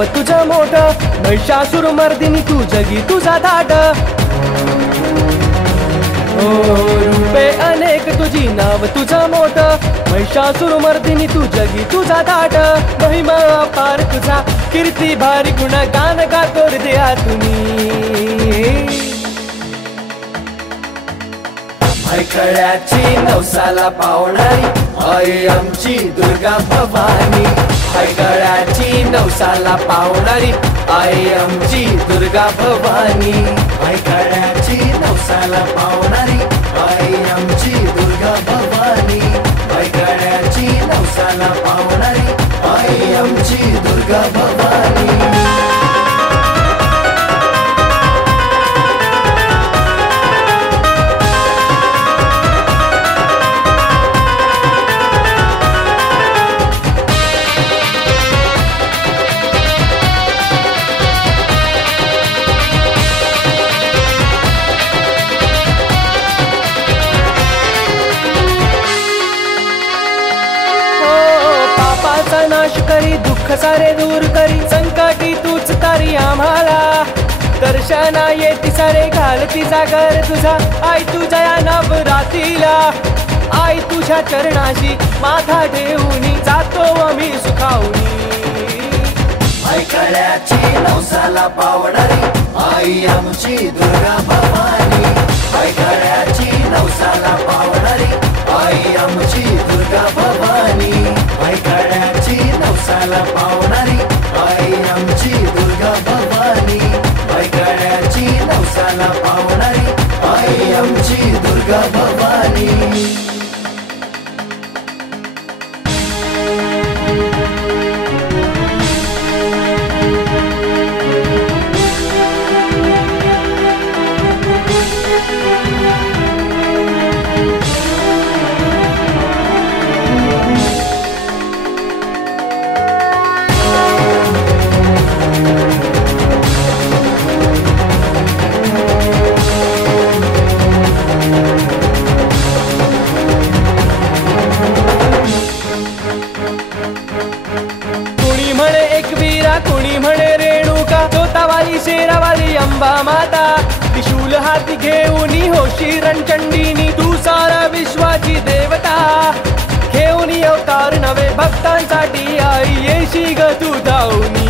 नाव तुझं मोठं, महिषासुर मर्दिनी तू जगी तुझा धाट. रूपे अनेक तुझी नाव तुझं मोठं, महिषासुर मर्दिनी तू जगी तुझा धाट. महिमा अपार तुझा, कीर्ती भारी गुण गान गातो हृदया तुम्ही. ऐकळ्याची नवसाला पावणारी आई आमची दुर्गा भवानी. ऐकळ्याची नवसाला पावणारी आई आमची दुर्गा भवानी. ऐकळ्याची नवसाला पावणारी आई आमची दुर्गा भवानी. ऐकळ्याची नवसाला पावणारी आई आमची दुर्गा भवानी. नाश करी दुःख सारे दूर करी, संकटी तूच तारी आम्हाला. दर्शना येती सारे घालती जागर तुझा, आई तुझ्या या नवरातीला. आई तुझ्या चरणाशी माथा ठेवून जातो आम्ही सुखावणी. ऐकळ्याची नवसाला पावणारी आई आमची दुर्गा भवानी. ऐकळ्याची नवसाला पावणारी आई आमची दुर्गा भवानी. ऐकळ्याची नवसाला पावणारी आई आमची दुर्गा भवानी. ऐकळ्याची नवसाला पावणारी आई आमची दुर्गा भवानी. कोणी म्हणे रेणुका, जोतावाली शेरावाली अंबा माता. त्रिशूल हाती घेऊन होशी रणचंडीनी, तू सारा विश्वाची देवता. घेऊन अवतार नवे भक्तांसाठी आई येशी ग तू धावनी.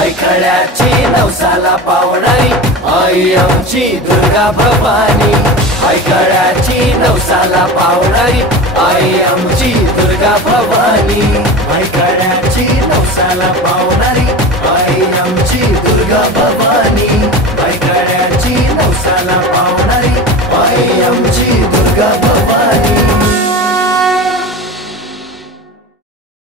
ऐकळ्याची नवसाला पावणारी आई आमची दुर्गा भवानी. ऐकळ्याची नवसाला पावणारी आई आमची दुर्गा भवानी. ऐकळ्याची नवसाला पावणारी आई आमची दुर्गा भवानी. ऐकळ्याची नवसाला पावणारी आई आमची दुर्गा भवानी.